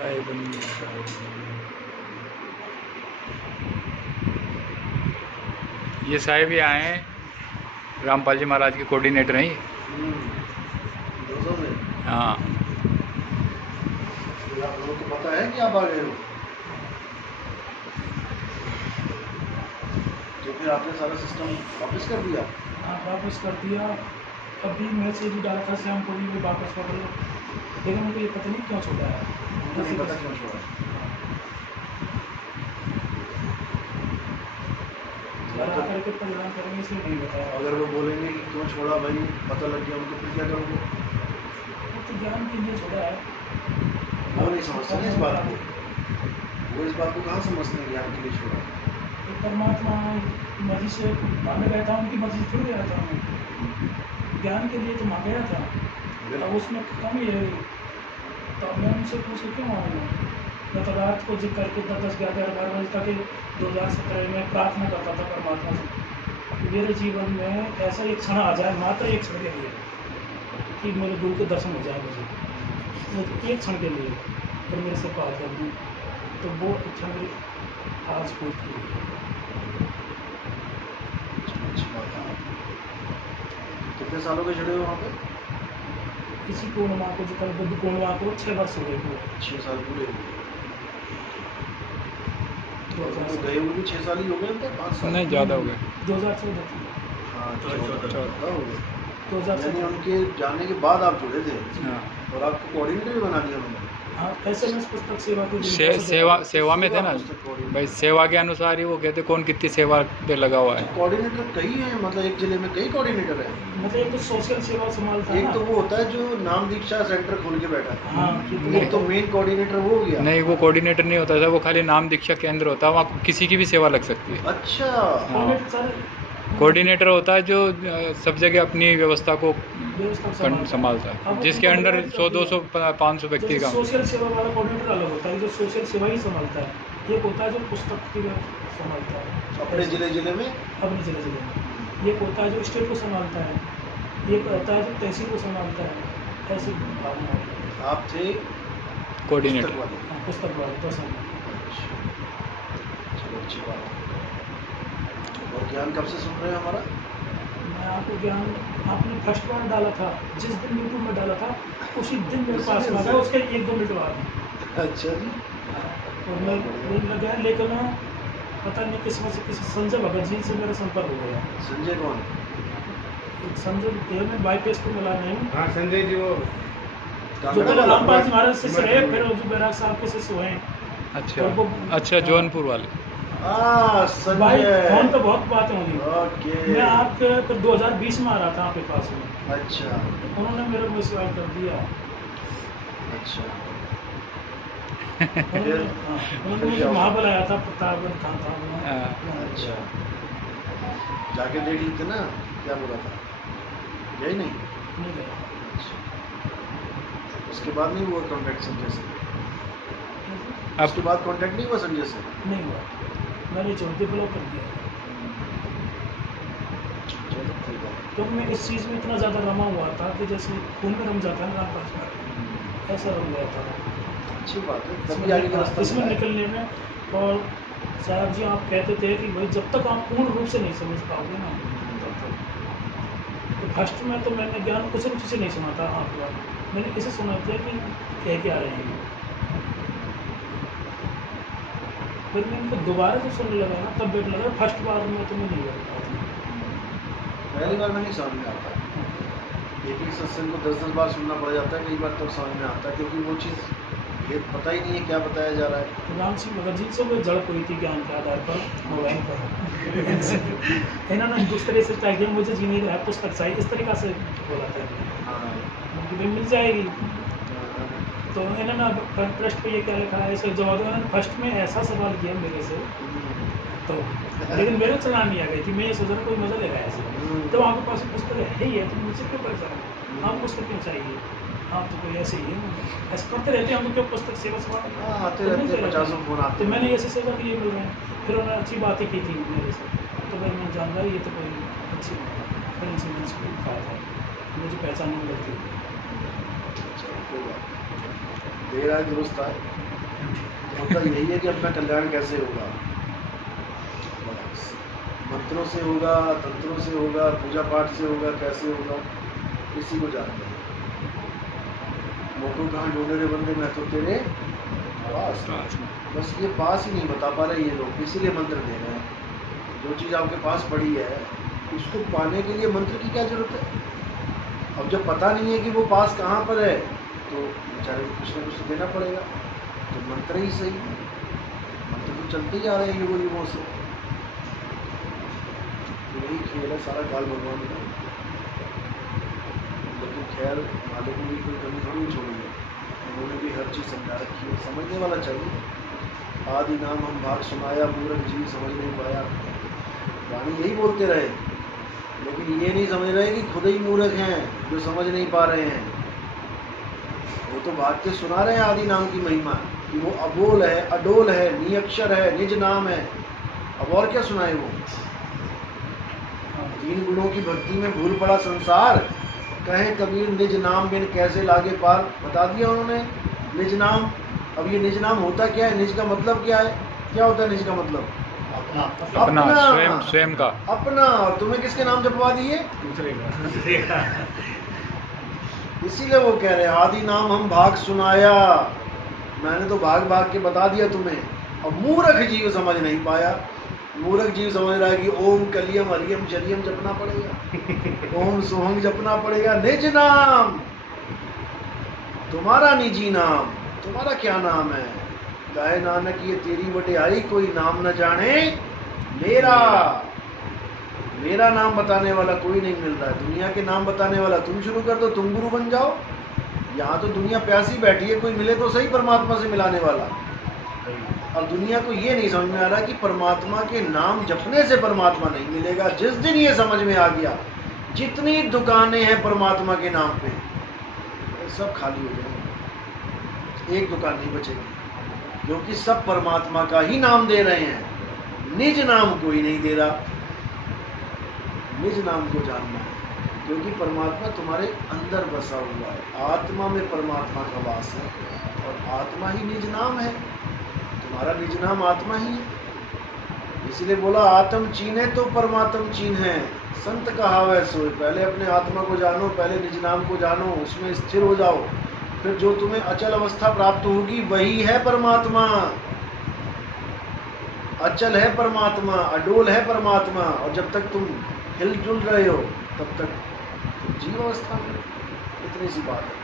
चाय बनी है, चाय। ये साहेब भी आए हैं, रामपाल जी महाराज के कोऑर्डिनेटर हैं ये। हाँ। आप लोगों को पता है कि आप आ गए हो, तो फिर आपने सारा सिस्टम वापस कर दिया? हाँ, वापस कर दिया। अभी मैसेज भी डाला था शाम को भी वापस कर लो, लेकिन मुझे ये पता नहीं क्यों छोड़ा है। मुझे नहीं पता क्यों छोड़ा। करके परिणाम करेंगे इसलिए नहीं बताया। अगर वो बोलेंगे कि क्यों छोड़ा भाई, पता लग गया उनको, फिर क्या करोगे? वो तो ज्ञान के लिए छोड़ा है। वो नहीं समझते ना इस बात को, वो इस बात को कहाँ समझते हैं ज्ञान के लिए छोड़ा? तो परमात्मा की मर्जी से मांगे गया था, उनकी मर्जी से गया था मैं। ज्ञान के लिए तो मांग गया था, अब उसमें कमी है। तो अब मैं उनसे पूछे क्यों आऊँगा? मैं तो रात को जिक्र करके 10, 11, 12 बजे तक 2017 में प्रार्थना करता था परमात्मा से, मेरे जीवन में ऐसा एक क्षण आ जाए, मात्र एक क्षण के लिए, कि मेरे गुरु के दर्शन हो जाए मुझे एक क्षण के लिए, और मेरे से बात कर दूँ, तो वो इच्छा मेरी आज पूरी हुई। कितने सालों के जुड़े हो वहाँ पे? इसी पूर्णिमा को जो कल बुद्ध पूर्णिमा को 6 वर्ष हो गए पूरे। 6 साल पूरे हो गए। तो 2014 गए हुए भी 6 साल ही हो गए थे, 5 साल नहीं, ज़्यादा हो गए। 2014 थी। हाँ, 14 हो गए। 2014 यानी उनके जाने के बाद आप जुड़े थे। हाँ। और आपको कोऑर्डिनेटर भी बना दिया उन्होंने। हाँ, SMS पुस्तक सेवा के सेवा में थे ना भाई, सेवा के अनुसार ही वो कहते कौन कितनी सेवा पे लगा हुआ है। कोऑर्डिनेटर कई हैं, मतलब एक जिले में कई कोऑर्डिनेटर हैं। मतलब एक तो सोशल सेवा संभालता है एक ना। तो वो होता है जो नाम दीक्षा सेंटर खोल के बैठा है। हाँ, एक तो मेन कोऑर्डिनेटर वो हो गया। नहीं, वो कोऑर्डिनेटर नहीं होता था, वो खाली नाम दीक्षा केंद्र होता है, वहाँ किसी की भी सेवा लग सकती है। अच्छा, कोऑर्डिनेटर होता है जो सब जगह अपनी व्यवस्था को संभालता है, जिसके अंडर 100, 200, 500 व्यक्ति का। सोशल सेवा वाला कोऑर्डिनेटर अलग होता है, जो सोशल सेवा ही संभालता है। एक होता है जो पुस्तक की संभालता है अपने जिले में। अपने जिले में। एक होता है जो स्टेट को संभालता है, एक होता है जो तहसील को संभालता है। ऐसी भावना है। आप थे कोऑर्डिनेटर। पुस्तक वाले तो चलो, अच्छी बात है। और ज्ञान कब से सुन रहे हैं हमारा? मैं आपको ज्ञान आपने फर्स्ट बार डाला था, जिस दिन यूट्यूब में डाला था उसी दिन मेरे पास में था, उसके 1-2 मिनट बाद। अच्छा जी। और मैं लगा, लेकिन मैं पता नहीं किस्मत से किसी संजय भगत जी से मेरा संपर्क हो गया। संजय कौन? संजय मैं बाईपेस पे मिला नहीं। हाँ, संजय जी वो जो मेरे रामपाल जी महाराज शिष्य रहे, फिर जो बैराग साहब के शिष्य हुए। अच्छा, जौनपुर वाले। भाई फोन पे बहुत बातें होंगी। ओके। मैं आपके 2020 में आ रहा था आपके पास में। अच्छा। उन्होंने मेरे को विश्वास कर दिया। अच्छा। उन्होंने मुझे वहाँ बुलाया था, प्रतापगढ़ कहाँ था। अच्छा, जाके देख लेते ना क्या बोला था। यही नहीं गया। अच्छा। उसके बाद नहीं हुआ कांटेक्ट संजय से? उसके बाद कांटेक्ट नहीं हुआ संजय से? नहीं हुआ, मैंने चौथे ब्लॉक कर दिया। क्योंकि मैं इस चीज़ में इतना ज़्यादा रमा हुआ था कि जैसे खून में रम जाता है ना, ऐसा रम गया था। अच्छी बात है, तभी आगे का रास्ता इसमें निकलने में। और साहब जी आप कहते थे कि भाई जब तक आप पूर्ण रूप से नहीं समझ पाओगे ना, तब तक। तो फर्स्ट में तो मैंने ज्ञान कुछ रुचि से नहीं सुना था आपका, मैंने इसे सुना था कि कह के आ रहे हैं। फिर मैं इनको दोबारा जब सुनने लगा ना, तब बेट लगा फर्स्ट बार में तो मैं नहीं कर पाया। पहली बार में नहीं समझ में आता। एक ही सत्संग को 10-10 बार सुनना पड़ जाता है, कई बार तब समझ में आता है, क्योंकि वो चीज़ ये पता ही नहीं है क्या बताया जा रहा है। राम सिंह भगत जी से वो झड़प हुई थी ज्ञान के आधार पर, मोबाइल पर। इन्होंने दूसरे से चाहिए मुझे जीने का पुस्तक चाहिए, इस तरीक़ा से बोला था। मिल जाएगी। तो इन्होंने पृष्ठ पे ये क्या लिखा है, ऐसे जवाब इन्होंने फर्स्ट में ऐसा सवाल किया मेरे से, तो लेकिन मेरे चला नहीं आ गई थी। मैं ये सोच रहा कोई मजा लेगा ऐसे, तो आपके पास पुस्तक है ही है, तो मुझसे क्यों परेशान है, आप पुस्तक क्यों चाहिए, आप तो कोई ऐसे ही है, ऐसे करते रहते हैं हम तो, क्यों पुस्तक सेवा सवाल आते रहते 50 फोन आते। तो मैंने ऐसे सोचा कि ये मिल रहे हैं। फिर उन्होंने अच्छी बातें की थी मेरे से, तो भाई मैं जान रहा ये तो कोई अच्छी बात है। फिर इनसे मैंने कहा था मुझे पहचान नहीं लगती। कोई बात नहीं। देर आए दुरुस्त आए। होता यही है कि अपना कल्याण कैसे होगा, बस मंत्रों से होगा, तंत्रों से होगा, पूजा पाठ से होगा, कैसे होगा किसी को जानते हैं। मोटो कहाँ ढूंढे रे बंदे, मैं तो तेरे पास। बस ये पास ही नहीं बता पा रहे ये लोग, इसीलिए मंत्र दे रहे हैं। जो चीज़ आपके पास पड़ी है उसको पाने के लिए मंत्र की क्या जरूरत है। अब जब पता नहीं है कि वो पास कहाँ पर है तो बेचारे को कुछ ना कुछ तो देना पड़ेगा। तो मंत्र ही सही, मंत्र तो चलते ही आ रहे हैं युगों युगों से। तो यही खेल है सारा काल भगवान का। लेकिन खैर मालिक ने भी कोई कमी थोड़ी छोड़ी है, उन्होंने भी हर चीज़ समझा रखी है। समझने वाला चाहिए। आदि नाम हम भाग सुनाया, मूर्ख जीव समझ नहीं पाया। वाणी यही बोलते रहे, लेकिन ये नहीं समझ रहे कि खुद ही मूर्ख हैं जो समझ नहीं पा रहे हैं। वो तो भाग के सुना रहे हैं आदि नाम की महिमा कि वो अबोल है, अडोल है, निअक्षर है, निज नाम है। अब और क्या सुनाए वो। तीन गुणों की भक्ति में भूल पड़ा संसार, कहे कबीर निज नाम बिन कैसे लागे पार। बता दिया उन्होंने निज नाम। अब ये निज नाम होता क्या है, निज का मतलब क्या है, क्या होता है निज का मतलब? अपना स्वयं का अपना। और तुम्हें किसके नाम जपवा दिए? दूसरे का। इसीलिए वो कह रहे हैं आदि नाम हम भाग सुनाया, मैंने तो भाग भाग के बता दिया तुम्हें। अब मूर्ख जीव समझ नहीं पाया। मूर्ख जीव समझ रहा है कि ओम कलियम हरियम शरियम जपना पड़ेगा, ओम सोहंग जपना पड़ेगा। निज नाम, तुम्हारा निजी नाम, तुम्हारा क्या नाम है? गाय नानक ये तेरी वडियाई, कोई नाम न जाने मेरा। मेरा नाम बताने वाला कोई नहीं मिल रहा है। दुनिया के नाम बताने वाला तुम शुरू कर दो, तुम गुरु बन जाओ। यहाँ तो दुनिया प्यासी बैठी है, कोई मिले तो सही परमात्मा से मिलाने वाला। अब दुनिया को ये नहीं समझ में आ रहा कि परमात्मा के नाम जपने से परमात्मा नहीं मिलेगा। जिस दिन ये समझ में आ गया, जितनी दुकानें हैं परमात्मा के नाम पे सब खाली हो जाएंगी, एक दुकान नहीं बचेगी, क्योंकि सब परमात्मा का ही नाम दे रहे हैं। निज नाम कोई नहीं दे रहा। निज नाम को जानना है, क्योंकि परमात्मा तुम्हारे अंदर बसा हुआ है। आत्मा में परमात्मा का वास है और आत्मा ही निज नाम है। तुम्हारा निज नाम आत्मा ही है। इसलिए बोला आत्म चीने तो परमात्म चीन है। संत कहावत सोए, पहले अपने आत्मा को जानो, पहले निज नाम को जानो, उसमें स्थिर हो जाओ। फिर जो तुम्हें अचल अवस्था प्राप्त होगी वही है परमात्मा। अचल है परमात्मा, अडोल है परमात्मा। और जब तक तुम हिलजुल रहे हो तब तक तुम जीव अवस्था में। इतनी सी बात है।